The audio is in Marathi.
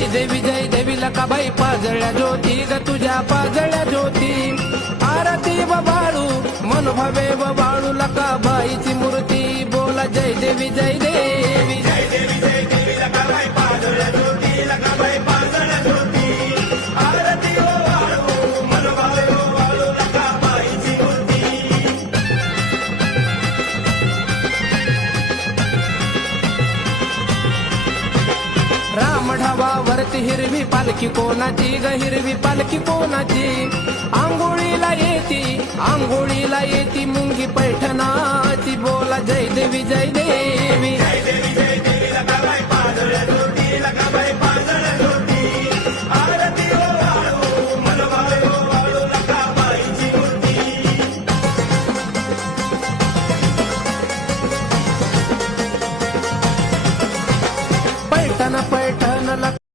जय देवी लकाबाई पाजळ्या ज्योती ग तुझ्या पाजळ्या ज्योती आरती व बाळू मनोभावे व बाळू लकाबाईची मूर्ती बोला जय देवी जय देवी जय देवी लकाबाई पाजळ्या ज्योती लकाबाई पाजळ्या ज्योती आरती ओ वाळू मनोभावे ओ वाळू लकाबाईची मूर्ती रामढावावरती हिरवी पालखी कोणाची ग हिरवी पालखी कोणाची आंघोळीला येती मुंगी पैठणाची बोला जय देवी जय देवी जय देवी